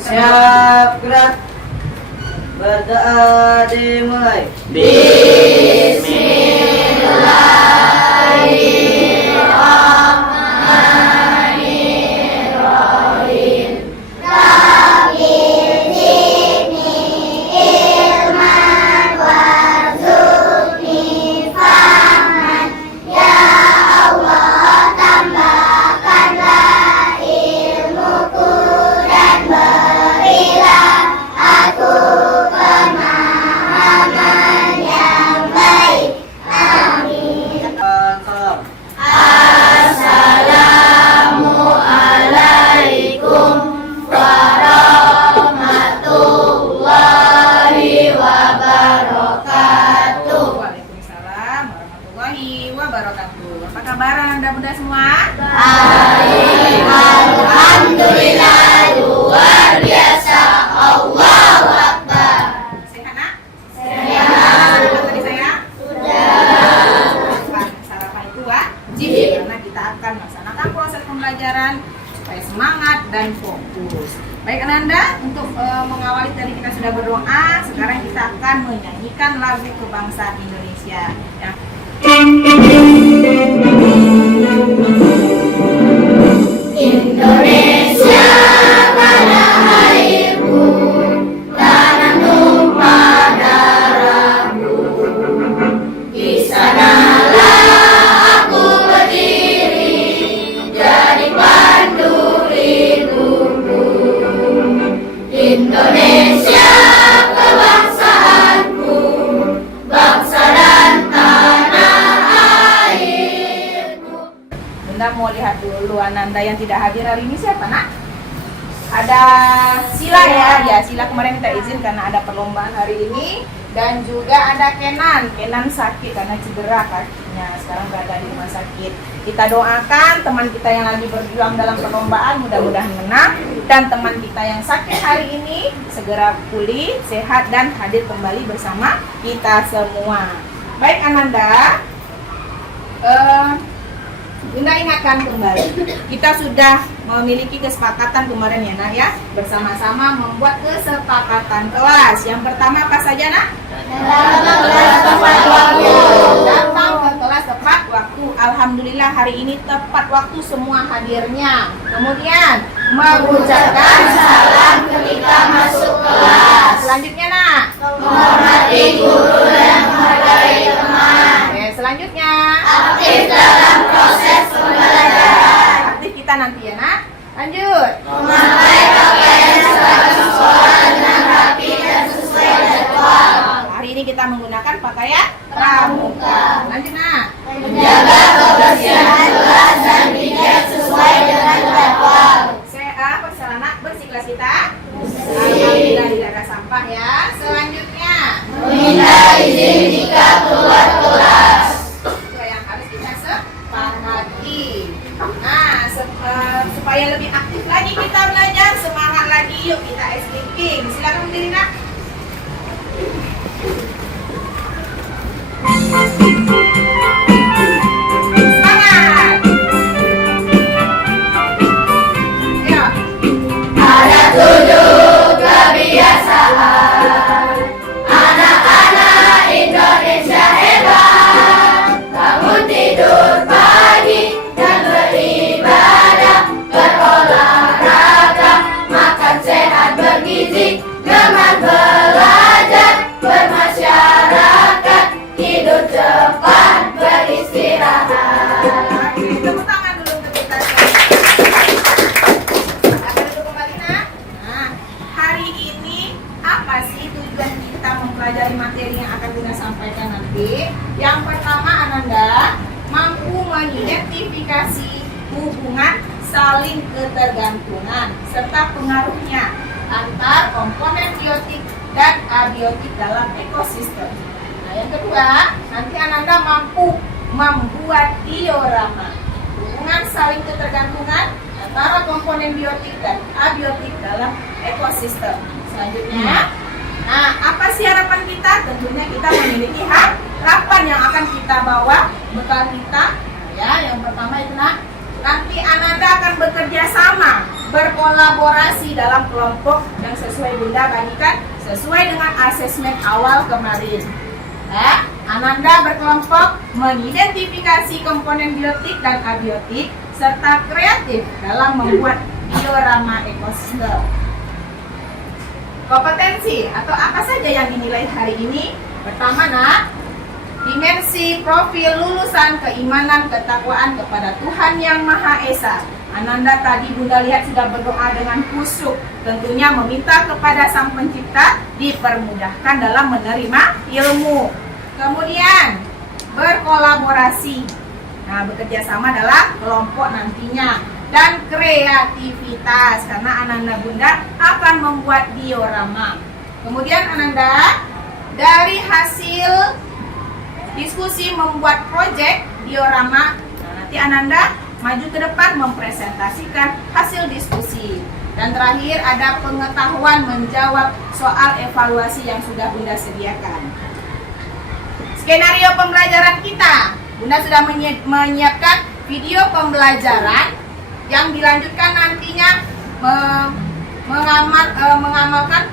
Siap, gerak. Berdoa dimulai. Salam. Waalaikumsalam warahmatullahi wabarakatuh. Apa kabar Anda bunda semua? Baik, alhamdulillah, luar biasa. Allahu Akbar. Sehat nak? Sehat. Sudah tadi saya? Sudah. Sarapan itu wajib karena kita akan melaksanakan proses pembelajaran supaya semangat dan fokus. Baik Ananda, untuk mengawali tadi kita sudah berdoa, sekarang kita akan menyanyikan lagu kebangsaan Indonesia. Ya. Indonesia tanah airku, tanah tumpah darahku. Di sanalah aku berdiri, jadi pandu hidupku. Indonesia kebangsaanku, bangsa dan tanah airku. Bunda mau lihat dulu Ananda yang tidak hadir hari ini siapa nak? Ada Sila ya, Sila kemarin minta izin karena ada perlombaan hari ini. Dan juga ada Kenan sakit karena cedera kakinya, sekarang berada di rumah sakit. Kita doakan teman kita yang lagi berjuang dalam perlombaan mudah-mudahan menang, dan teman kita yang sakit hari ini segera pulih, sehat dan hadir kembali bersama kita semua. Baik Ananda, Bunda ingatkan kembali, kita sudah memiliki kesepakatan kemarin ya nak ya, bersama-sama membuat kesepakatan kelas. Yang pertama apa saja nak? Datang ke kelas tepat waktu. Alhamdulillah hari ini tepat waktu semua hadirnya. Kemudian mengucapkan salam Ketika masuk kelas, selanjutnya nak. menghormati guru dan menghargai teman, Oke, selanjutnya aktif dalam proses pembelajaran, aktif kita nanti ya nak. Lanjut. memakai pakaian seragam sekolah dengan rapi dan sesuai jadwal, Hari ini kita menggunakan pakaian pramuka. Lanjut nak. menjaga kebersihan kelas dan diet sesuai dengan jadwal. Sarana bersih kelas kita. Alhamdulillah tidak ada sampah ya. Selanjutnya Meminta izin jika keluar kelas. itu yang harus kita sepakati. Nah, supaya lebih aktif lagi kita belajar, semangat lagi, yuk kita escaping. Silakan berdiri nak. Semangat. Ayo. Ada 7 kebiasaan anak-anak Indonesia hebat. Bangun tidur pagi dan beribadah, berolahraga, makan sehat bergizi, gemar belajar, bermasyarakat, hidup cepat, beristirahat. Oke, tepuk tangan dulu untuk kita. Akan duduk kembali nak. Nah, hari ini apa sih tujuan kita mempelajari materi yang akan kita sampaikan nanti? Yang pertama Ananda mampu mengidentifikasi hubungan saling ketergantungan serta pengaruhnya antar komponen biotik dan abiotik dalam ekosistem. Nah, yang kedua, nanti Ananda mampu membuat diorama hubungan saling ketergantungan antara komponen biotik dan abiotik dalam ekosistem. Selanjutnya, nah apa sih harapan kita? Tentunya kita memiliki harapan yang akan kita bawa bekal kita. Ya, yang pertama itu nak, nanti Ananda akan bekerja sama berkolaborasi dalam kelompok yang sesuai Bunda bagikan sesuai dengan asesmen awal kemarin. Ananda berkelompok mengidentifikasi komponen biotik dan abiotik serta kreatif dalam membuat diorama ekosistem. Kompetensi atau apa saja yang dinilai hari ini? Pertama, nak, dimensi profil lulusan keimanan ketakwaan kepada Tuhan Yang Maha Esa. Ananda tadi Bunda lihat sudah berdoa dengan khusyuk, tentunya meminta kepada Sang Pencipta dipermudahkan dalam menerima ilmu. Kemudian berkolaborasi, nah bekerja sama dalam kelompok nantinya, dan kreativitas karena Ananda Bunda akan membuat diorama. Kemudian Ananda dari hasil diskusi membuat proyek diorama, nah, nanti Ananda maju ke depan mempresentasikan hasil diskusi. Dan terakhir ada pengetahuan menjawab soal evaluasi yang sudah Bunda sediakan. Skenario pembelajaran kita, Bunda sudah menyiapkan video pembelajaran yang dilanjutkan nantinya mengamalkan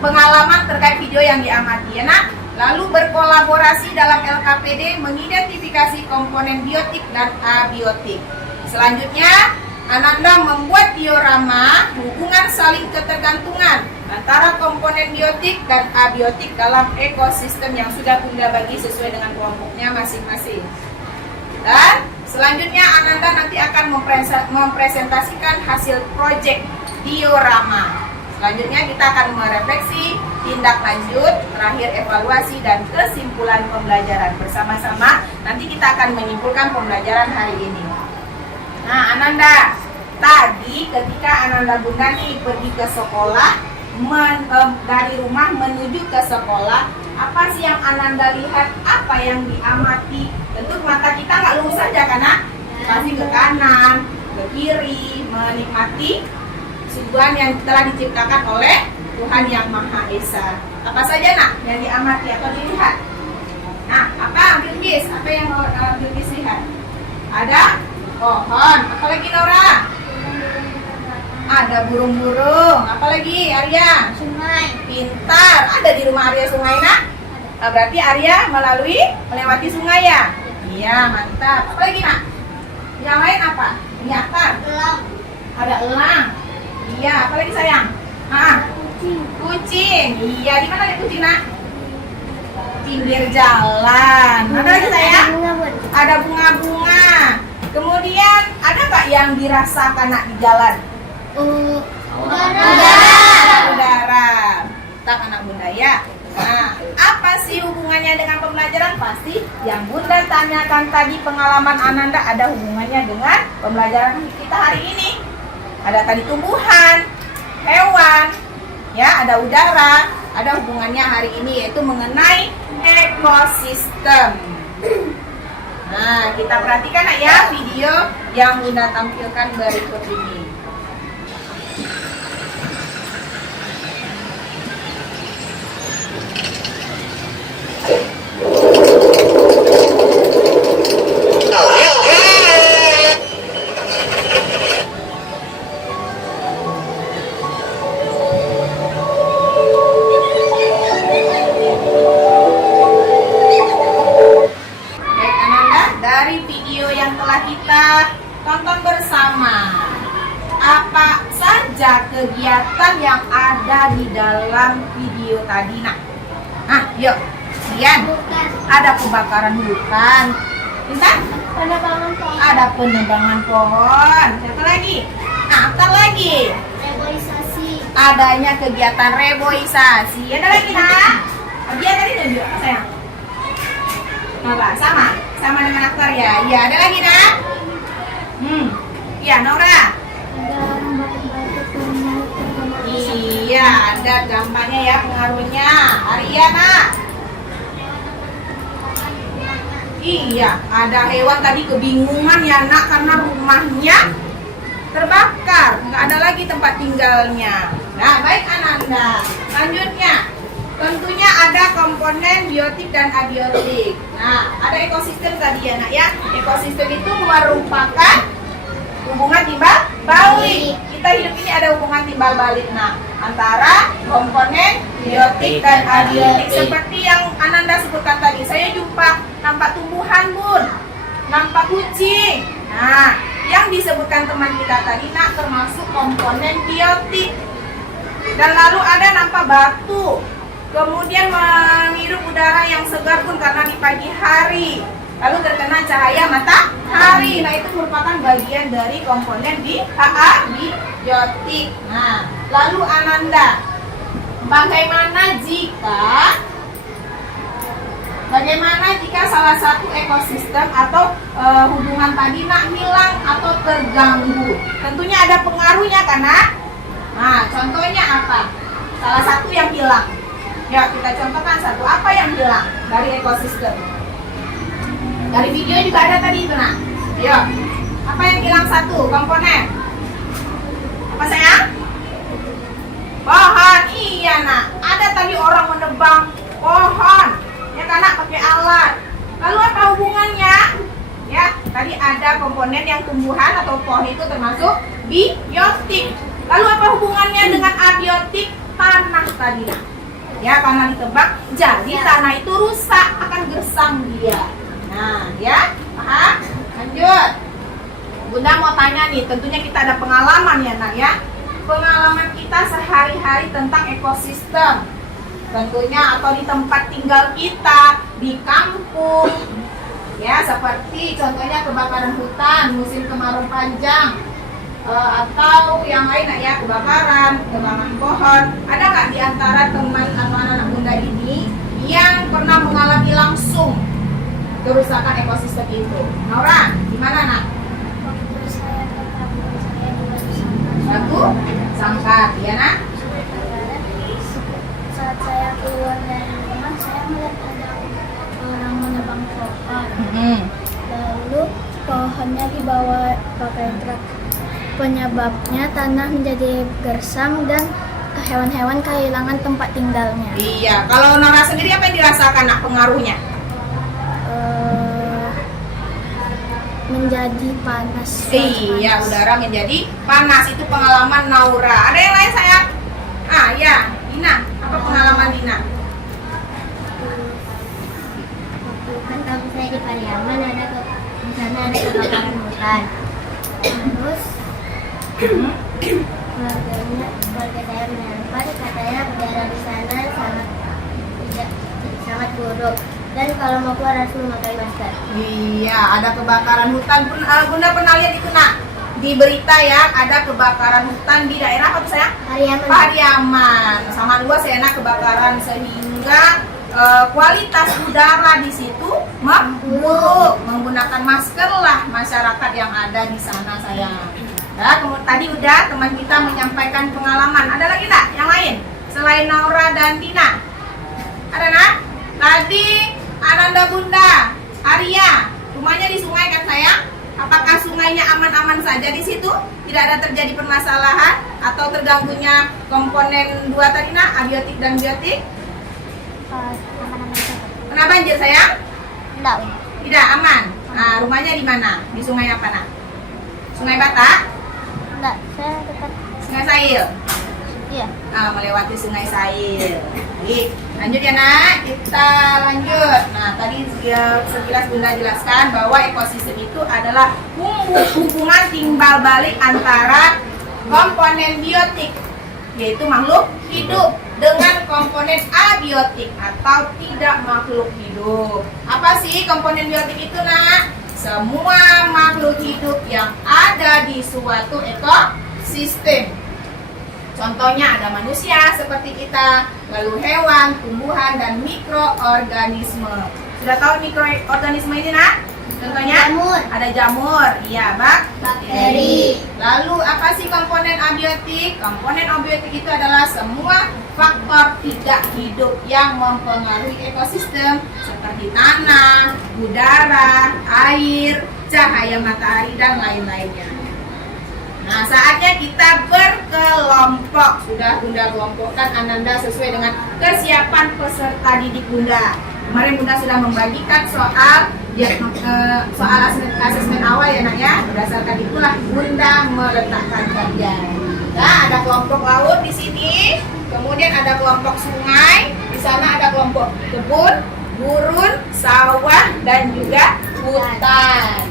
pengalaman terkait video yang diamati ya nak. Lalu berkolaborasi dalam LKPD mengidentifikasi komponen biotik dan abiotik. Selanjutnya, Ananda membuat diorama hubungan saling ketergantungan antara komponen biotik dan abiotik dalam ekosistem yang sudah Bunda bagi sesuai dengan kelompoknya masing-masing. Dan selanjutnya Ananda nanti akan mempresentasikan hasil proyek diorama. Selanjutnya kita akan merefleksi tindak lanjut, terakhir evaluasi dan kesimpulan pembelajaran bersama-sama. Nanti kita akan menyimpulkan pembelajaran hari ini. Nah, Ananda, tadi ketika Ananda Bunda nih pergi ke sekolah, dari rumah menuju ke sekolah, apa sih yang Ananda lihat? Apa yang diamati? Tentu mata kita nggak lurus saja karena pasti ke kanan, ke kiri, menikmati suguhan yang telah diciptakan oleh Tuhan Yang Maha Esa. Apa saja nak yang diamati atau dilihat? Nah, apa Bilqis? Apa yang Bilqis lihat? Ada pohon. Apalagi Nora? Ada burung-burung. Apalagi Arya? Sungai. Pintar. Ada di rumah Arya sungai nak? Nah, berarti Arya melewati sungai ya? Iya, mantap. Apalagi nak? Yang lain apa? Ini akar. Elang. Ada elang. Iya, apalagi sayang? Kucing. Iya, di mana ada kucing nak? Pinggir jalan. Ada lagi sayang? Ada bunga-bunga. Kemudian ada nggak yang dirasakan nak di jalan? Udara. Tak anak Bunda ya. Nah, apa sih hubungannya dengan pembelajaran? Pasti yang Bunda tanyakan tadi pengalaman Ananda ada hubungannya dengan pembelajaran kita hari ini. Ada tadi tumbuhan, hewan, ya, ada udara, ada hubungannya hari ini yaitu mengenai ekosistem. Nah, kita perhatikan ya video yang Bunda tampilkan berikut ini. Tonton bersama apa saja kegiatan yang ada di dalam video tadi nak. Nah, yuk, Rian. Ada pembakaran hutan. Intan? Penebangan pohon. Ada penebangan pohon. Satu lagi. Nah, apa lagi? Reboisasi. Adanya kegiatan reboisasi. Ada lagi nak? Dia tadi tunjuk apa sayang? Apa? Sama dengan aktor ya. Iya, ada lagi nak? Iya, Nora. Iya, ada gambarnya ya pengaruhnya. Ariana. Iya, ada hewan tadi kebingungan ya nak karena rumahnya terbakar, nggak ada lagi tempat tinggalnya. Nah, baik Ananda. Selanjutnya, tentunya ada komponen biotik dan abiotik. Nah, ada ekosistem tadi ya nak ya. Ekosistem itu merupakan hubungan balik. Kita hidup ini ada hubungan timbal balik antara komponen biotik dan abiotik. Seperti yang Ananda sebutkan tadi, saya jumpa nampak tumbuhan bun, nampak kucing. Nah, yang disebutkan teman kita tadi termasuk komponen biotik. Dan lalu ada nampak batu, kemudian menghirup udara yang segar pun karena di pagi hari, lalu terkena cahaya matahari. Nah, itu merupakan bagian dari komponen abiotik. Nah, lalu Ananda, bagaimana jika salah satu ekosistem atau hubungan tadi hilang atau terganggu? Tentunya ada pengaruhnya kan? Nah, contohnya apa? Salah satu yang hilang. Ya, kita contohkan satu. Apa yang hilang dari ekosistem? Dari video juga ada tadi itu Ayo. Apa yang hilang satu komponen? Apa sayang? Pohon. Iya ada tadi orang menebang pohon. Ya kan pakai alat. Lalu apa hubungannya? Ya, tadi ada komponen yang tumbuhan atau pohon itu termasuk biotik. Lalu apa hubungannya dengan abiotik? Tanah tadi ya, karena ditebak jadi tanah itu rusak, akan gersang dia. Nah ya, paham? Lanjut. Bunda mau tanya nih, tentunya kita ada pengalaman ya pengalaman kita sehari-hari tentang ekosistem tentunya, atau di tempat tinggal kita, di kampung ya, seperti contohnya kebakaran hutan musim kemarau panjang, atau yang lain kebakaran, tebangan pohon. Ada nggak di antara teman atau anak-anak Bunda ini yang pernah mengalami langsung kerusakan ekosistem itu? Naura, gimana Waktu saya ke kampung saya juga rusak. Batu sangkar, ya Saat saya keluar dari rumah, saya melihat ada orang menebang pohon. Lalu pohonnya dibawa pakai truk. Penyebabnya tanah menjadi gersang dan hewan-hewan kehilangan tempat tinggalnya. Iya, kalau Nora sendiri apa yang dirasakan pengaruhnya? Menjadi panas. Iya, udara menjadi panas, itu pengalaman Naura. Ada yang lain sayang? Ya, Dina. Apa pengalaman Dina? Kan kampung saya di Pariaman, di sana ada kebakaran hutan. Terus keluarga saya melempar, katanya udara di sana sangat buruk, dan kalau mau keluar harus memakai masker. Iya, ada kebakaran hutan. Bunda pernah lihat itu di berita ya, ada kebakaran hutan di daerah apa tuh sayang? Pariaman. Sama luas ya kebakaran, sehingga kualitas udara di situ memburuk. Menggunakan masker lah masyarakat yang ada di sana sayang. Ya, tadi udah teman kita menyampaikan pengalaman. Ada lagi nggak yang lain selain Naura dan Dina? Ada Tadi Ananda Bunda, Arya, rumahnya di sungai kan sayang? Apakah sungainya aman-aman saja di situ? Tidak ada terjadi permasalahan atau terganggunya komponen dua tadi abiotik dan biotik? Aman-aman saja. Kena banjir sayang? Tidak aman. Nah, rumahnya di mana? Di sungai apa Sungai Batak? Enggak, saya dekat. Sungai Sail? Iya. Melewati Sungai Sail. Baik, lanjut ya kita lanjut. Nah, tadi sekilas Bunda jelaskan bahwa ekosistem itu adalah hubungan timbal balik antara komponen biotik, yaitu makhluk hidup, dengan komponen abiotik atau tidak makhluk hidup. Apa sih komponen biotik itu Semua makhluk hidup yang ada di suatu ekosistem. Contohnya ada manusia seperti kita, lalu hewan, tumbuhan, dan mikroorganisme. Sudah tahu mikroorganisme ini Contohnya Jamur. Ada jamur, iya Bakteri. Lalu apa sih komponen abiotik? Komponen abiotik itu adalah semua faktor tidak hidup yang mempengaruhi ekosistem seperti tanah, udara, air, cahaya matahari, dan lain-lainnya. Nah, saatnya kita berkelompok. Sudah Bunda kelompokkan Ananda sesuai dengan kesiapan peserta didik Bunda. Kemarin Bunda sudah membagikan soal soal asesmen awal ya nak ya. Berdasarkan itulah Bunda meletakkan kajian. Nah, ada kelompok laut di sini, kemudian ada kelompok sungai, di sana ada kelompok kebun, gurun, sawah, dan juga hutan.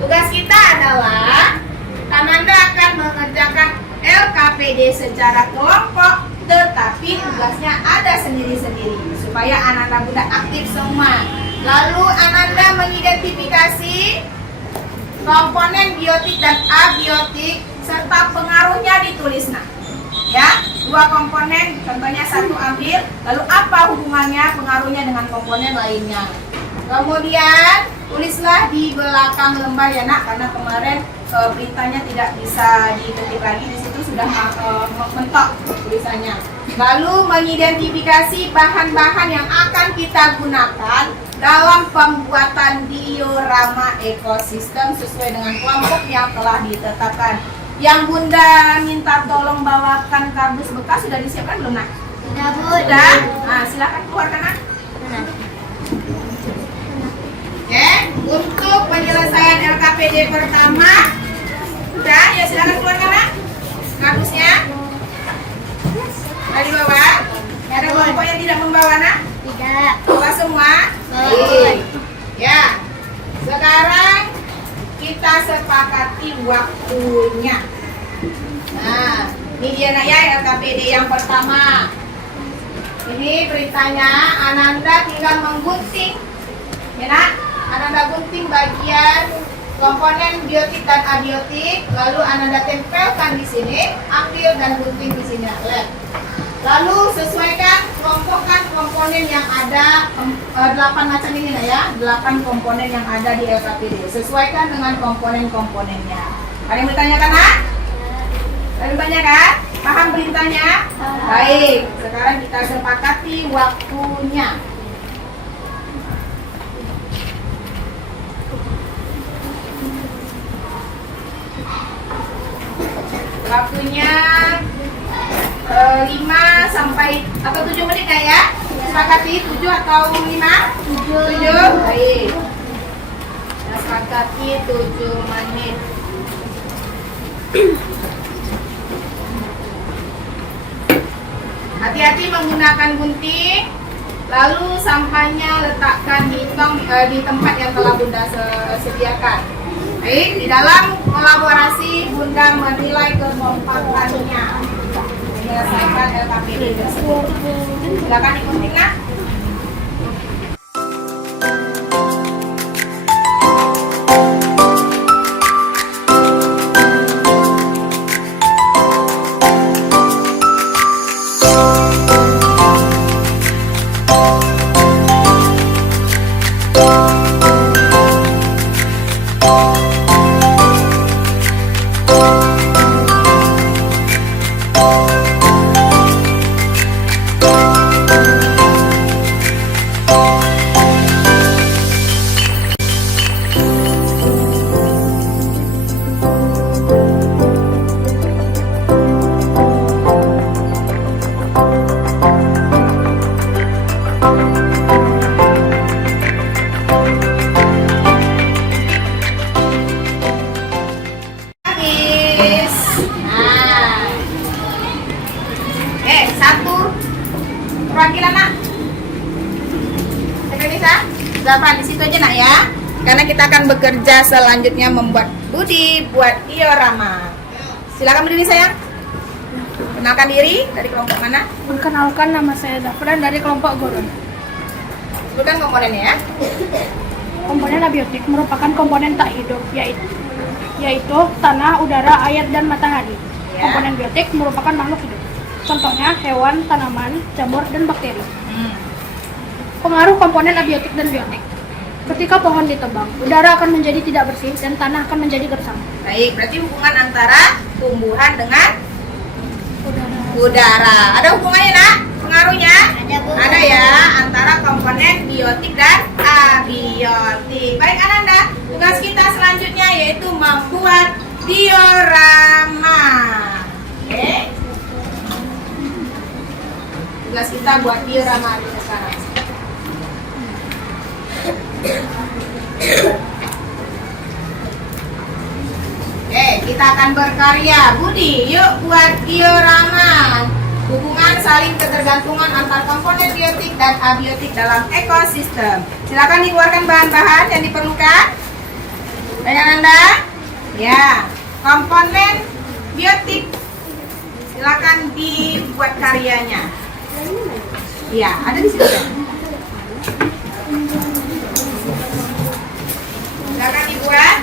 Tugas kita adalah Ananda akan mengerjakan LKPD secara kelompok, tetapi tugasnya ada sendiri-sendiri supaya Ananda Bunda aktif semua. Lalu Ananda mengidentifikasi komponen biotik dan abiotik serta pengaruhnya ditulis nah. Ya, dua komponen, contohnya satu ambil, lalu apa hubungannya pengaruhnya dengan komponen lainnya. Kemudian tulislah di belakang lembar ya nak, karena kemarin perintahnya tidak bisa diketik lagi, di situ sudah mentok tulisannya. Lalu mengidentifikasi bahan-bahan yang akan kita gunakan dalam pembuatan diorama ekosistem sesuai dengan kelompok yang telah ditetapkan. Yang Bunda minta tolong bawakan kardus bekas sudah disiapkan belum nak? Sudah, Bu. Sudah? Nah, silakan keluarkan nak. Oke, untuk penyelesaian LKPD pertama, sudah, ya silakan keluarkan nak kardusnya. Tadi bawa? Ada kelompok yang tidak membawa nak? Tidak. Bawa semua? Baik. Ya, sekarang kita sepakati waktunya. Nah, ini dia nak ya LKPD yang pertama. Ini beritanya, Ananda tinggal menggunting. Ya nak, Ananda gunting bagian komponen biotik dan abiotik, lalu Ananda tempelkan di sini, ambil dan gunting di sini. Lalu sesuaikan, kelompokkan komponen yang ada 8 macam ini nah ya, 8 komponen yang ada di LKPD. Sesuaikan dengan komponen-komponennya. Ada yang bertanyakan nak? Ada yang bertanyakan? Paham perintahnya? Baik, sekarang kita sepakati waktunya. Waktunya 5 sampai atau 7 menit ya? Sepakati 7 atau 5? 7. Baik. Kita sepakati 7 menit. Hati-hati menggunakan gunting. Lalu sampahnya letakkan di tempat yang telah Bunda sediakan. Baik, di dalam kolaborasi Bunda menilai kekompakannya menyelesaikan LKPD tersebut. Silakan ikuti nak. Perwakilan nak, bisa? Di situ aja nak ya, karena kita akan bekerja selanjutnya membuat Budi buat diorama. Silakan berdiri sayang. Kenalkan diri, dari kelompok mana? Perkenalkan, nama saya Dafran dari kelompok Gurun. Sebutkan komponennya ya. Komponen abiotik merupakan komponen tak hidup, yaitu tanah, udara, air, dan matahari. Ya. Komponen biotik merupakan makhluk hidup. Contohnya hewan, tanaman, jamur, dan bakteri. Pengaruh komponen abiotik dan biotik. Ketika pohon ditebang, udara akan menjadi tidak bersih dan tanah akan menjadi gersang. Baik, berarti hubungan antara tumbuhan dengan Udara. udara. Ada hubungannya nak? Pengaruhnya? Ada, Bu. Ada ya, antara komponen biotik dan abiotik. Baik Ananda, tugas kita selanjutnya yaitu membuat diorama. Oke. Tugas kita buat diorama sekarang. Oke, kita akan berkarya. Budi, yuk buat diorama hubungan saling ketergantungan antar komponen biotik dan abiotik dalam ekosistem. Silakan dikeluarkan bahan-bahan yang diperlukan. Dengan Anda, ya, komponen biotik. Silakan dibuat karyanya. Ya, ada di sini. Silakan dibuat.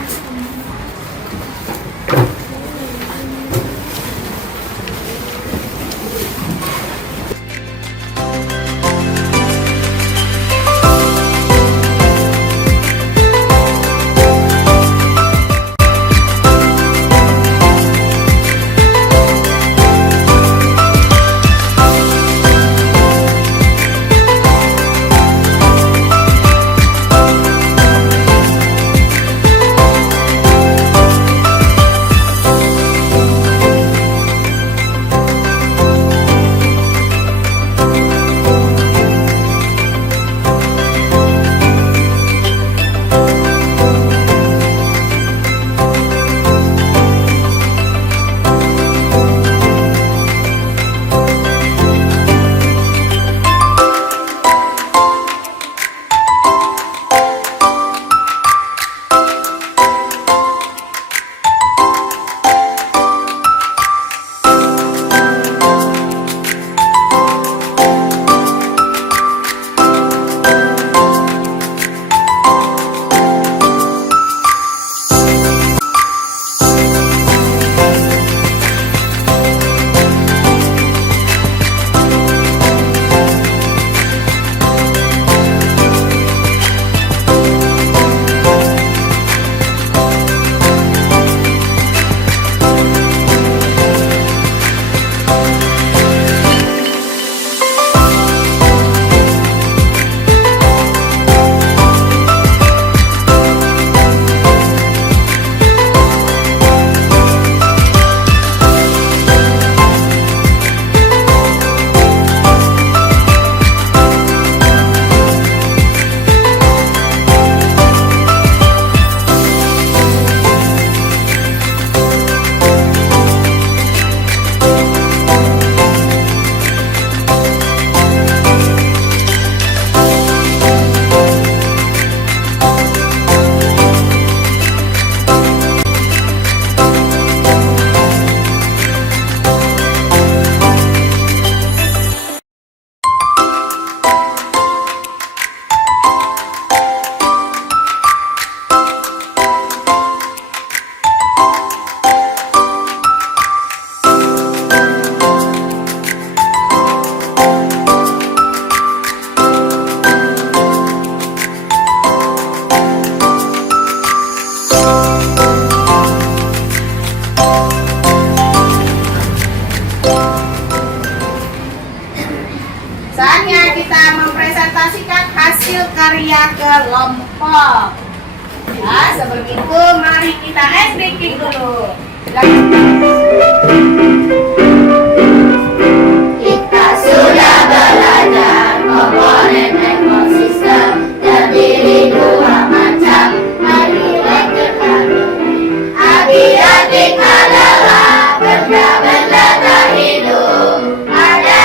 Saatnya kita mempresentasikan hasil karya kelompok. Ya, sebelum itu mari kita breaking dulu. Kita sudah belajar komponen ekosistem terdiri dua macam. Marilah ketahui abiotik adalah benda-benda tak hidup. Ada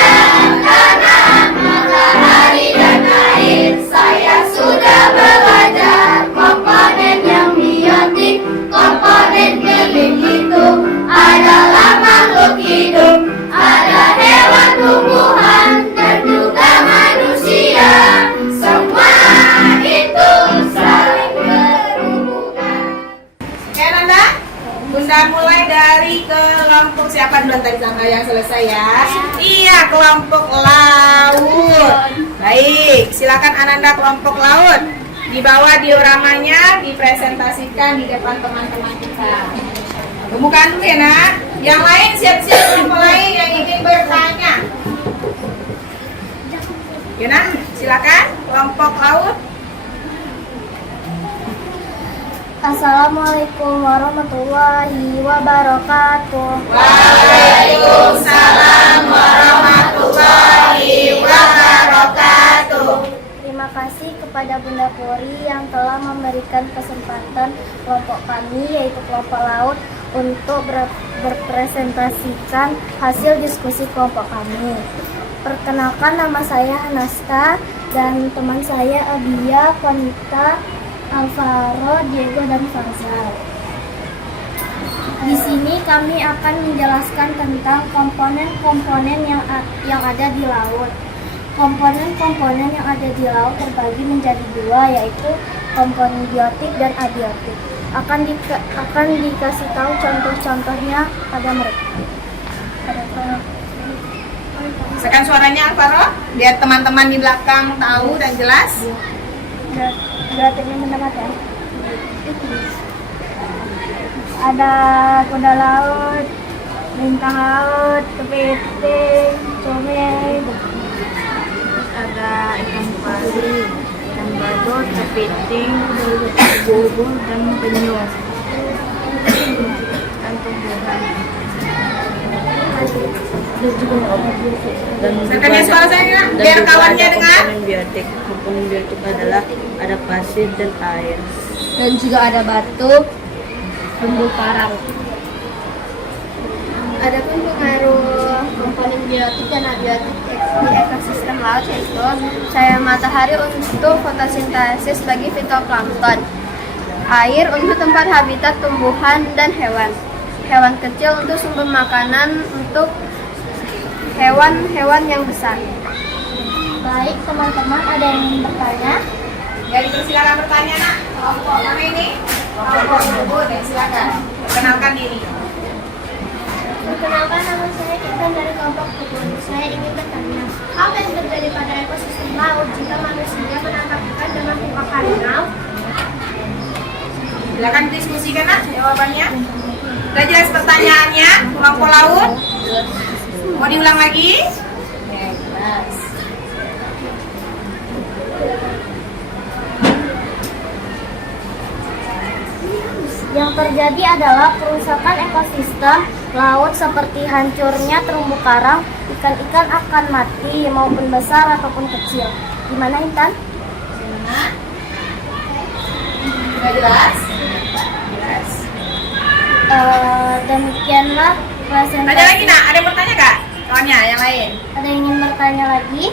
tanah, matahari dan air. Saya sudah belajar komponen yang biotik. Komponen keliling itu adalah makhluk hidup. Ada hewan, tumbuhan, dan juga manusia. Semua itu saling berhubungan. Oke, Nanda? Bunda mulai dari kelompok siapa duluan tadi sama yang selesai ya? Iya, kelompok laut. Baik, silakan Ananda kelompok laut. Di bawah dioramanya dipresentasikan di depan teman-teman kita. Bukan dulu ya, Nak. Yang lain siap-siap kelompok lain yang ingin bertanya. Ya, Nak, silakan kelompok laut. Assalamualaikum warahmatullahi wabarakatuh. Waalaikumsalam warahmatullahi wabarakatuh. Terima kasih kepada Bunda Puri yang kelompok kami, yaitu kelompok laut, untuk berpresentasikan hasil diskusi kelompok kami. Perkenalkan, nama saya Hanaska dan teman saya Abia, Vanita, Alvaro, Diego, dan Farzal. Di sini kami akan menjelaskan tentang komponen-komponen yang ada di laut. Komponen-komponen yang ada di laut terbagi menjadi dua, yaitu komponen biotik dan abiotik. Akan dikasih tahu contoh-contohnya pada mereka. Sekan suaranya Alvaro, biar teman-teman di belakang tahu dan jelas. Biotiknya mendapatkan. Ada kuda laut, bintang laut, kepiting, comel. Ada ikan pari, ikan badut, kepiting, bubur, dan penyu. Dan tumbuhan. Sekannya suara saya, biar kawannya dengar. Komponen biotik adalah ada pasir dan air. Dan juga ada batu, terumbu karang. Adapun pengaruh komponen biotik dan abiotik di ekosistem laut yaitu cahaya matahari untuk fotosintesis bagi fitoplankton, air untuk tempat habitat tumbuhan dan hewan, hewan kecil untuk sumber makanan untuk hewan-hewan yang besar. Baik teman-teman, ada yang ingin bertanya? Ya, dipersilakan bertanya nak. Kelompok mana ini? Kelompok ibu, deh silakan. Perkenalkan diri. Perkenalkan, nama saya Intan dari kelompok kebun. Saya ingin bertanya, apa yang terjadi pada ekosistem laut jika manusia menangkap ikan dengan membakar laut? Silakan diskusikan nak jawabannya. Sudah jelas pertanyaannya, kelompok laut? Mau diulang lagi? Jelas. Yang terjadi adalah kerusakan ekosistem laut seperti hancurnya terumbu karang, ikan-ikan akan mati maupun besar ataupun kecil. Gimana Intan? Gimana? Sudah jelas? Jelas. Demikianlah presentasi. Ada lagi nak? Ada yang bertanya kak? Kawannya yang lain? Ada yang ingin bertanya lagi?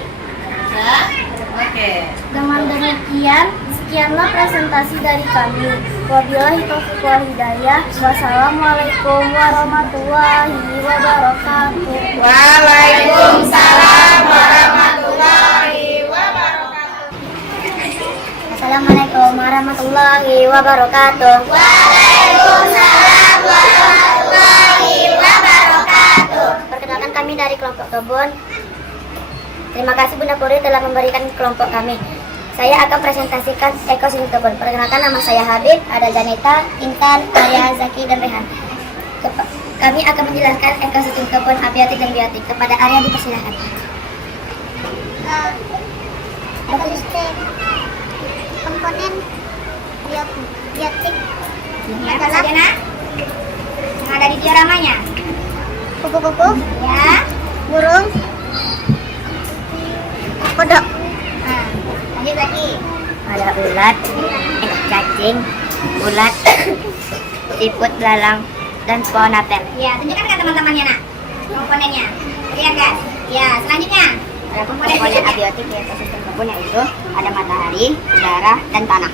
Ada? Oke. Dengan demikian, sekianlah presentasi dari kami. Wabillahi taufiq wal hidayah. Wassalamualaikum warahmatullahi wabarakatuh. Waalaikumsalam warahmatullahi wabarakatuh. Assalamualaikum warahmatullahi wabarakatuh. Waalaikumsalam warahmatullahi wabarakatuh. Perkenalkan, kami dari kelompok kebun. Terima kasih Bunda Puri telah memberikan kelompok kami. Saya akan presentasikan ekosistem kebun. Perkenalkan, nama saya Habib, ada Janeta, Intan, Arya, Zaki, dan Rehan. Kami akan menjelaskan ekosistem kebun abiotik dan biotik. Kepada Arya dipersilakan. Ekosistem komponen biotik Adalah yang ada di dioramanya. kupu-kupu, Ya. burung, kodok, Nah, lanjut lagi. Ada ulat, cacing, ulat, siput belalang, dan pohon apel. Ya, tunjukkan ke teman-temannya nak komponennya. Lihat kan? Ya, selanjutnya. Ada komponen abiotik di ekosistem kebun yaitu ada matahari, udara, dan tanah.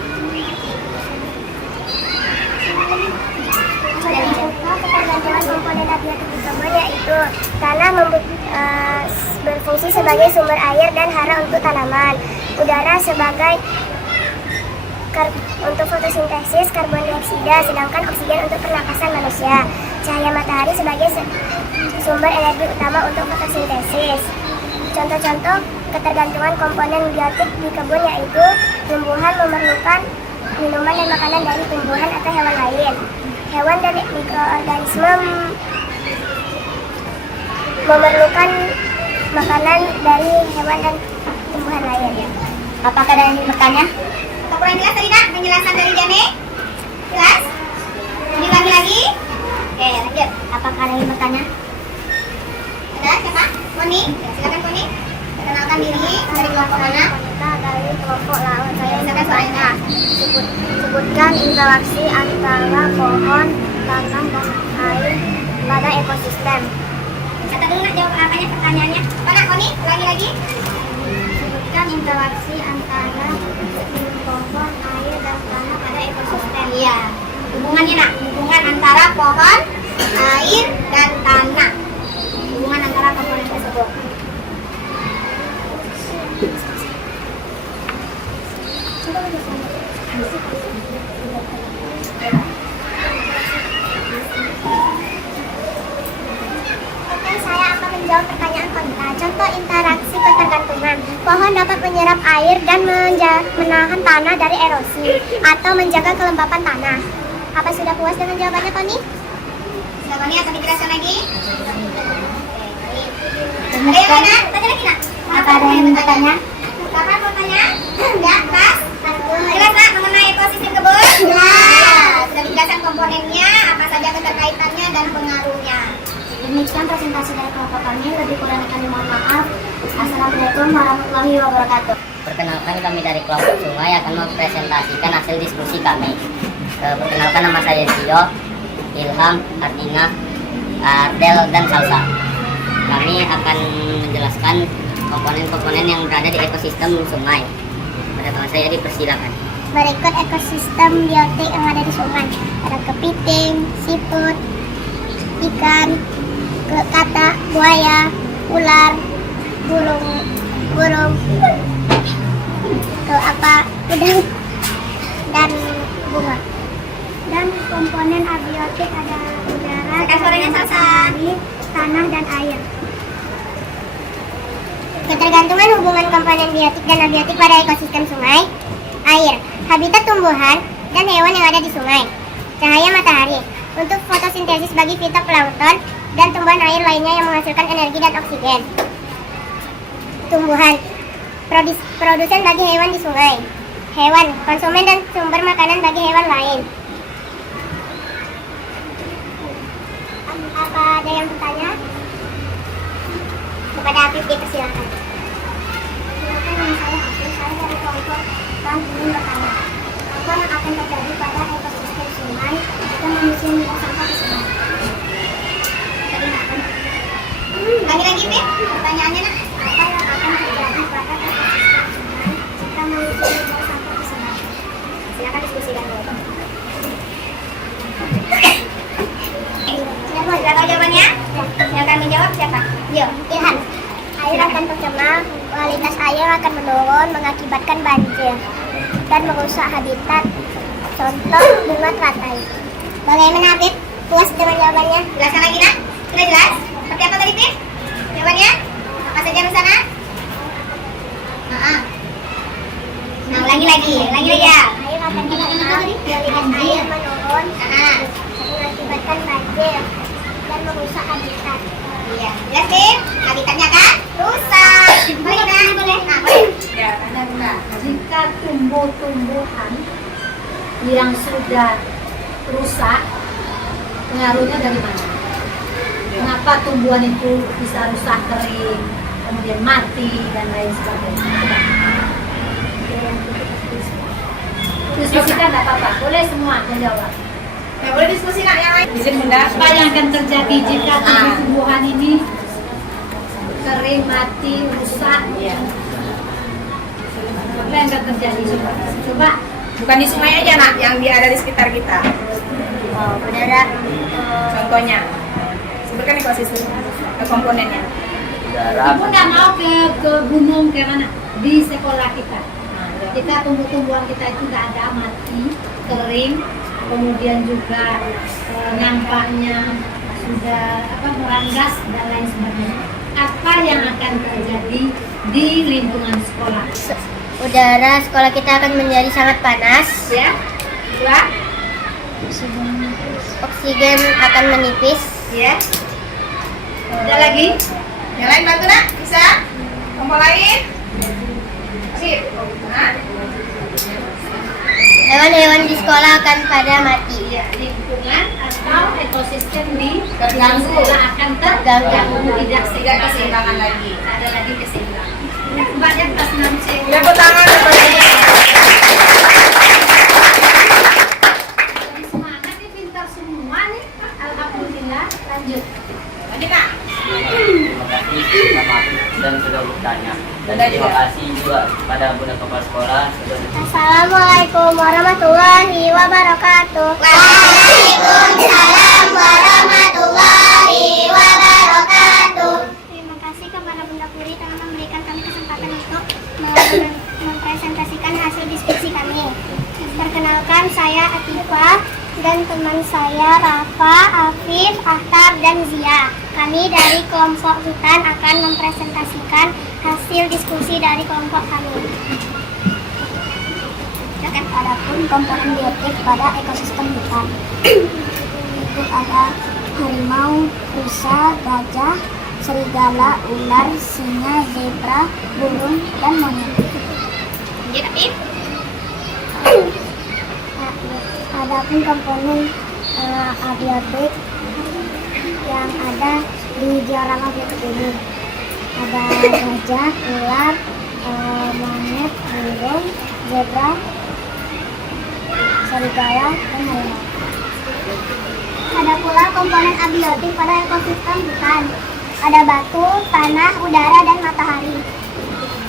ketergantungan komponen abiotik di kebun yaitu tanah berfungsi sebagai sumber air dan hara untuk tanaman, udara sebagai untuk fotosintesis karbon dioksida, sedangkan oksigen untuk pernapasan manusia, cahaya matahari sebagai sumber energi utama untuk fotosintesis. Contoh-contoh ketergantungan komponen biotik di kebun yaitu tumbuhan memerlukan minuman dan makanan dari tumbuhan atau hewan lain. Hewan dan mikroorganisme memerlukan makanan dari hewan dan tumbuhan lain. Apakah ada yang ingin bertanya? Apa kurang jelas tadi nak penjelasan dari Jane? Jelas? Diulangi lagi? Oke, lanjut. Apakah ada yang ingin bertanya? Ada siapa? Koni? Ya, silakan Koni. Perkenalkan diri dari kelompok mana? Wanita dari kelompok laut. Saya Silakan suaranya. sebut Sebutkan interaksi antara pohon, tanah, dan air pada ekosistem. Kata dulu nak jawab apanya pertanyaannya. Mana Koni? Ulangi lagi. Sebutkan interaksi antara pohon, air, dan tanah pada ekosistem. Iya. Hubungannya nak, hubungan antara pohon, air, dan tanah. Hubungan antara komponen tersebut. Oke, saya akan menjawab pertanyaan Konta. Contoh interaksi ketergantungan. Pohon dapat menyerap air dan menahan tanah dari erosi atau menjaga kelembapan tanah. Apa sudah puas dengan jawabannya, Tony? Jawabannya akan dijelaskan lagi. Ada yang mana? Tanya lagi, nak. Apa ada yang bertanya? Kapan mau tanya? Enggak, pas? Jelas, nak, mengenai ekosistem kebun? Ya. Sudah dijelaskan komponennya, apa saja keterkaitannya, dan pengaruhnya. Demikian presentasi dari kelompok kami. Lebih kurangnya kami mohon maaf. Assalamualaikum warahmatullahi wabarakatuh. Perkenalkan, kami dari kelompok Sungai akan mempresentasikan hasil diskusi kami. Perkenalkan, nama saya Tio, Ilham, Artina, Ardel, dan Salsa. Kami akan menjelaskan komponen-komponen yang berada di ekosistem sungai. Pada teman saya dipersilakan. Berikut ekosistem biotik yang ada di sungai. Ada kepiting, siput, ikan, katak, buaya, ular, burung, udang, dan bunga. Dan komponen abiotik ada udara, matahari, tanah, dan air. Ketergantungan hubungan komponen biotik dan abiotik pada ekosistem sungai. Air, habitat tumbuhan dan hewan yang ada di sungai. Cahaya matahari, untuk fotosintesis bagi fitoplankton dan tumbuhan air lainnya yang menghasilkan energi dan oksigen. Tumbuhan, produsen bagi hewan di sungai. Hewan, konsumen dan sumber makanan bagi hewan lain. Apa ada yang bertanya? Kepada Afif dipersilakan. Silakan, nama saya Afif, saya dari kelompok Bank ingin bertanya. Apa yang akan terjadi pada ekosistem sungai jika manusia membuang sampah ke sungai? Lagi-lagi, Fit, pertanyaannya nak. Apa yang akan terjadi pada ekosistem sungai jika manusia membuang sampah ke sungai? Silakan diskusikan dulu. Sudah tahu jawabannya? Yang akan menjawab siapa? Yo, Ilham. Air akan tercemar, kualitas air akan menurun, mengakibatkan banjir dan merusak habitat. Contoh bunga teratai. Bagaimana, Afif? Puas dengan jawabannya? Jelaskan lagi, nak. Sudah jelas? Seperti apa tadi, Afif? Jawabannya? Apa saja di sana? Nah, ulangi lagi ya. Air akan tercemar, kualitas air menurun, mengakibatkan banjir dan merusak habitat. Iya, jelas deh. Habitatnya kan rusak. Boleh kan? Boleh. Nah, boleh. Ya, ada. Jika tumbuh-tumbuhan yang sudah rusak, pengaruhnya dari mana? Kenapa tumbuhan itu bisa rusak, kering, kemudian mati, dan lain sebagainya? Diskusikan, tidak apa-apa. Boleh semua menjawab. Ya, boleh diskusi nak yang lain. Izin Bunda. Apa yang akan terjadi jika tumbuhan ini kering, mati, rusak? Iya. Apa yang akan terjadi? Coba. Bukan di sungai aja nak, yang ada di sekitar kita. Oh, udara. Contohnya, sebutkan ekosistem komponennya. Ibu nggak mau ke gunung, ke mana? Di sekolah kita. Kita tumbuh-tumbuhan kita itu nggak ada, mati, kering, kemudian juga nampaknya sudah meranggas dan lain sebagainya. Apa yang akan terjadi di lingkungan sekolah? Udara sekolah kita akan menjadi sangat panas. Ya, dua, Oksigen akan menipis. ya. Ada lagi? Yang lain bantu nak? Bisa? Kompon lain? Sip. Nah. Hewan-hewan di sekolah akan pada mati. Ya, lingkungan atau ekosistem di Terganggu. sekolah akan terganggu, tidak Tidak keseimbangan lagi. ada lagi keseimbangan. Banyak pas nanti. Tepuk tangan. dan sudah bertanya. Dan Bunda terima juga. kasih juga pada Bunda Kepala Sekolah sudah Assalamualaikum warahmatullahi wabarakatuh. Waalaikumsalam warahmatullahi wabarakatuh. Terima kasih kepada Bunda Puri telah memberikan kami kesempatan untuk mempresentasikan hasil diskusi kami. Perkenalkan, saya Atifah dan teman saya Rafa, Afif, Ahtar, dan Zia. Kami dari kelompok hutan akan mempresentasikan hasil diskusi dari kelompok kami. Adapun komponen biotik pada ekosistem hutan itu ada harimau, rusa, gajah, serigala, ular, singa, zebra, burung, dan monyet. Adapun komponen abiotik yang ada di diorama biotik ini ada gajah, ular, monyet, burung, zebra, serigala, dan harimau. Ada pula komponen abiotik pada ekosistem hutan. Ada batu, tanah, udara, dan matahari.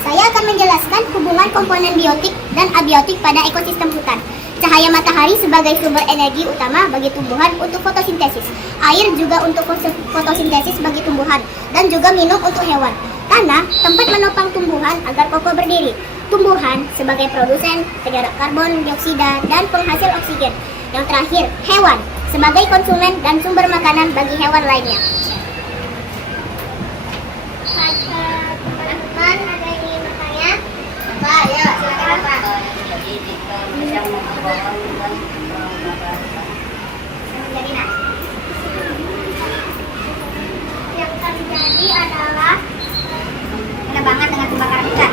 Saya akan menjelaskan hubungan komponen biotik dan abiotik pada ekosistem hutan. Cahaya matahari sebagai sumber energi utama bagi tumbuhan untuk fotosintesis. Air juga untuk fotosintesis bagi tumbuhan dan juga minum untuk hewan. Tanah, tempat menopang tumbuhan agar kokoh berdiri. Tumbuhan sebagai produsen, penyerap karbon dioksida, dan penghasil oksigen. Yang terakhir, hewan sebagai konsumen dan sumber makanan bagi hewan lainnya. Teman-teman, ada yang ingin bertanya? Pak, ya, silakan Pak. Yang terjadi adalah penebangan dengan pembakaran hutan.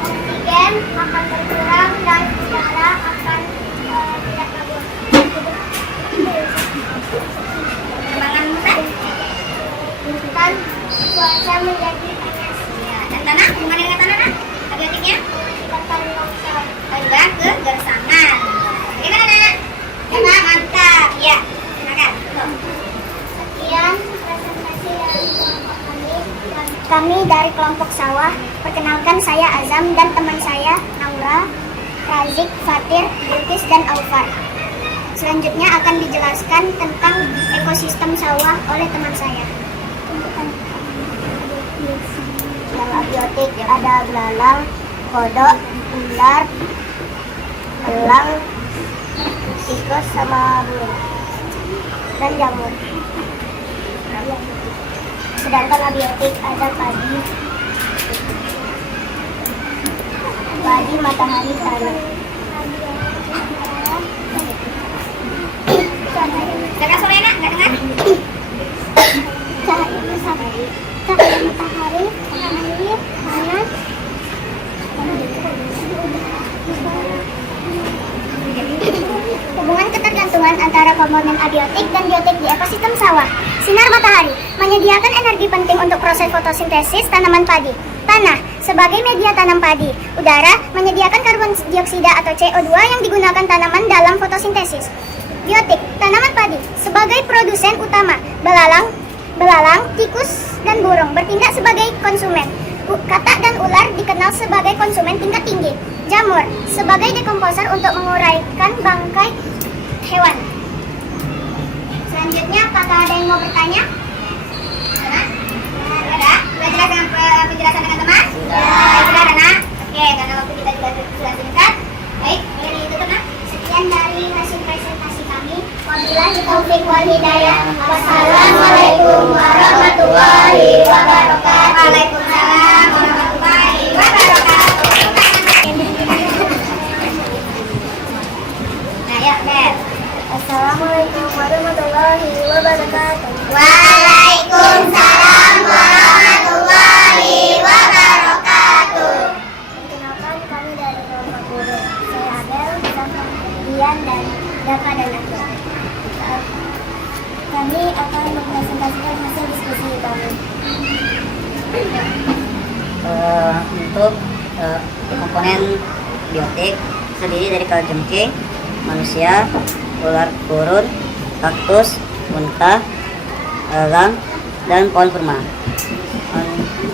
Oksigen akan berkurang dan udara akan tidak bagus. Penebangan hutan cuaca menjadi panas. Ya, dan tanah, hubungannya dengan tanah, nak? Abiotiknya? Menyebabkan longsor. Juga kegersangan. Gimana, nak? Ya, mantap. Ya, silakan. Sekian presentasi dari kelompok kami. Kami dari kelompok sawah. Perkenalkan, saya Azam dan teman saya Naura, Razik, Fatir, Bilqis, dan Aufar. Selanjutnya akan dijelaskan tentang ekosistem sawah oleh teman saya. Yang abiotik ada belalang, kodok, ular, elang, tikus, sama burung, dan jamur. Sedangkan abiotik ada padi, matahari, tanah. Dengar suara enak, nggak dengar? Cahaya matahari, air, panas. Hubungan ketergantungan antara komponen abiotik dan biotik di ekosistem sawah. Sinar matahari menyediakan energi penting untuk proses fotosintesis tanaman padi. Tanah sebagai media tanam padi. Udara menyediakan karbon dioksida atau CO2 yang digunakan tanaman dalam fotosintesis. Biotik, tanaman padi sebagai produsen utama. Belalang, tikus, dan burung bertindak sebagai konsumen. Katak dan ular dikenal sebagai konsumen tingkat tinggi. Jamur sebagai dekomposer untuk menguraikan bangkai hewan. Selanjutnya, apakah ada yang mau bertanya? Ada? Sudah jelas dengan penjelasan dengan teman? Sudah, Nak? Oke, karena waktu kita juga sudah singkat. Baik, ini ditutup, Nak. Sekian dari hasil presentasi kami. Wabillahi taufiq wal hidayah. Wassalamualaikum warahmatullahi wabarakatuh. Waalaikumsalam warahmatullahi wabarakatuh. Nah, yuk, Ben. Assalamualaikum warahmatullahi wabarakatuh. Waalaikumsalam warahmatullahi wabarakatuh. Perkenalkan, kami dari kelompok guru. Saya Abel, Dian, dan Daka dan aku. Kami akan mempresentasikan hasil diskusi kami. Untuk komponen biotik terdiri dari kalajengking, manusia, ular gurun, kaktus, unta, elang, dan pohon kurma.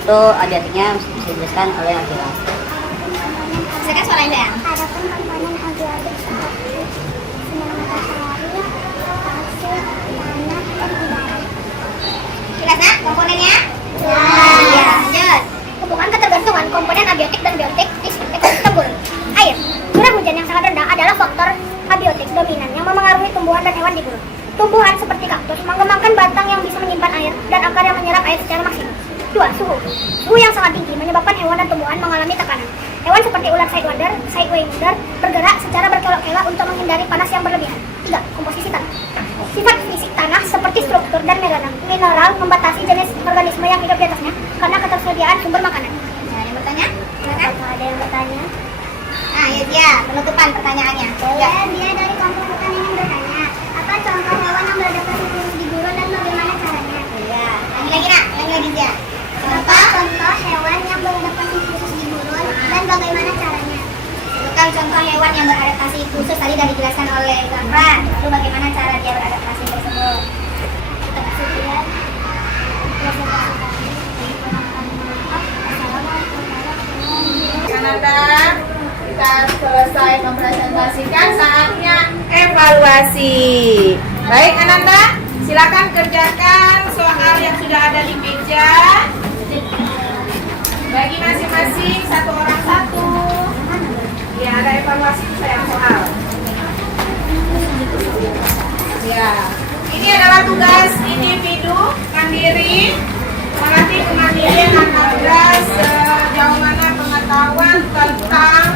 itu abiotiknya bisa dijelaskan oleh Akila. Silakan suaranya sayang. Adapun komponen abiotik seperti sinar matahari, pasir, tanah, dan udara. Jelas nak komponennya? Ya. Lanjut. Hubungan ketergantungan komponen abiotik dan biotik di ekosistem gurun. Air. Curah hujan yang sangat rendah adalah faktor abiotik dominan yang memengaruhi tumbuhan dan hewan di gurun. Tumbuhan seperti kaktus mengembangkan batang yang bisa menyimpan air dan akar yang menyerap air secara maksimal. 2. Suhu. Suhu yang sangat tinggi menyebabkan hewan dan tumbuhan mengalami tekanan. Hewan seperti ular sidewinder bergerak secara berkelok-kelok untuk menghindari panas yang berlebihan. 3. Komposisi tanah. Sifat fisik tanah seperti struktur dan mineral membatasi jenis organisme yang hidup di atasnya karena ketersediaan sumber makanan. Nah, yang bertanya? Silakan. Apakah ada yang bertanya? Nah, ya dia penutupan pertanyaannya. Ya. Dia dari kampung hutan yang bertanya, apa contoh hewan yang beradaptasi khusus di gurun dan bagaimana caranya? Iya. Lagi nak, lagi dia. Apa contoh hewan yang beradaptasi khusus di gurun dan bagaimana caranya? Sebutkan contoh hewan yang beradaptasi khusus tadi sudah dijelaskan oleh Zafran. Lalu bagaimana cara dia beradaptasi tersebut? Sekian. Kanada, kita selesai mempresentasikan, saatnya evaluasi. Baik Ananda, silakan kerjakan soal yang sudah ada di meja. Bagi masing-masing satu orang satu. Ya, ada evaluasi sayang soal. Ya, ini adalah tugas individu mandiri melatih kemandirian Anda sejauh mana pengetahuan tentang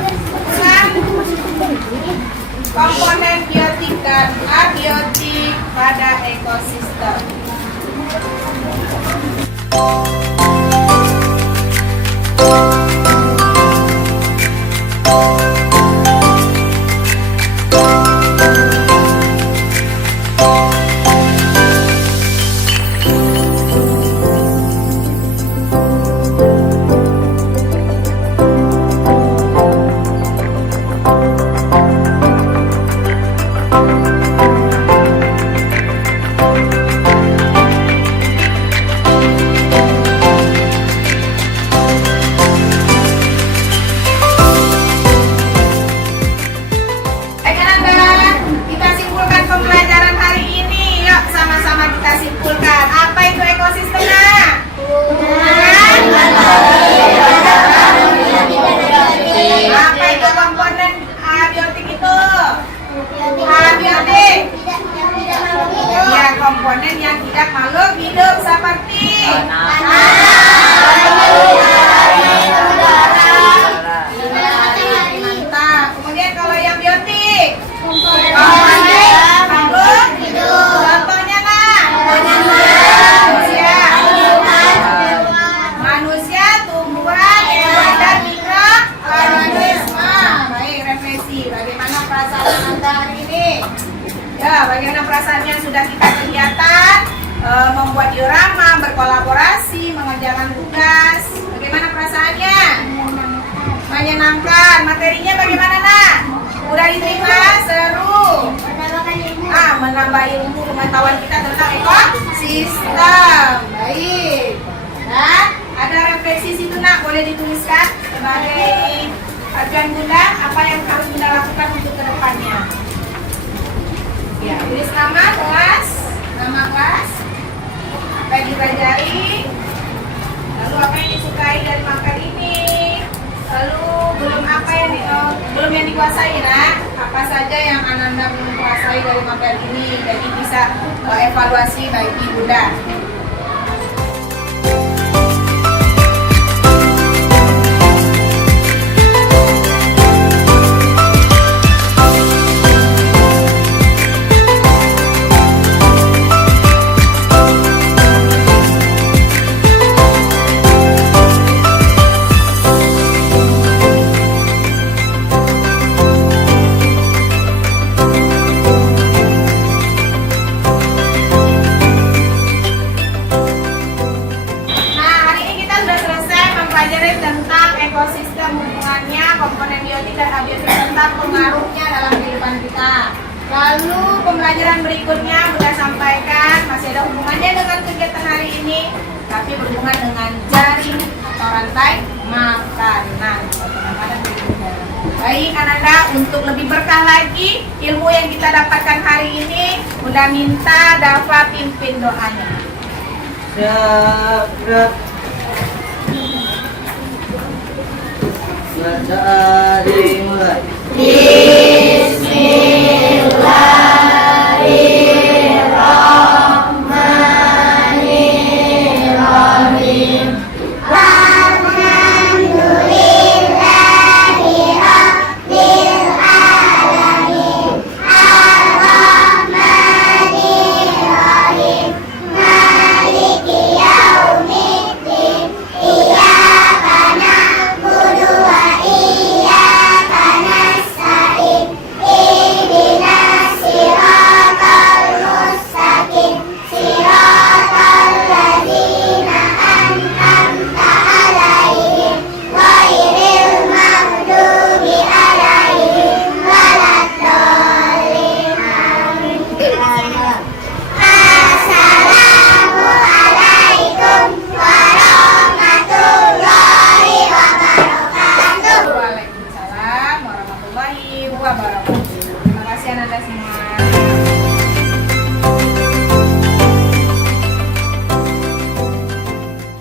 komponen biotik dan abiotik pada ekosistem. Komponen yang tidak makhluk hidup seperti mantap. Kemudian kalau yang biotik, komponen makhluk hidup. Contohnya nah, manusia, tumbuhan, hewan dan mikroorganisme. Baik, refleksi. Bagaimana perasaan Anda hari ini? Ya, bagaimana perasaannya sudah kita kegiatan, membuat diorama, berkolaborasi, mengerjakan tugas. Bagaimana perasaannya? Menyenangkan. Materinya bagaimana nak? Udah diterima? Seru? Menambah ilmu pengetahuan kita tentang ekosistem. Baik. Dan ada refleksi situ nak, boleh dituliskan sebagai ajuan Bunda apa yang harus Bunda lakukan untuk kedepannya. Ya, tulis nama kelas, apa yang dipelajari, lalu apa yang disukai dari makan ini, lalu belum yang dikuasai, nah, apa saja yang Ananda belum kuasai dari materi ini, jadi bisa evaluasi bagi Bunda. Komponen biotik dan abiotik tentang pengaruhnya dalam kehidupan kita. Lalu pembelajaran berikutnya Bunda sampaikan masih ada hubungannya dengan kegiatan hari ini, tapi berhubungan dengan jaring rantai makanan. Baik Ananda, untuk lebih berkah lagi ilmu yang kita dapatkan hari ini, Bunda minta Dafa pimpin doanya. Syabrak. Bacaan dimulai.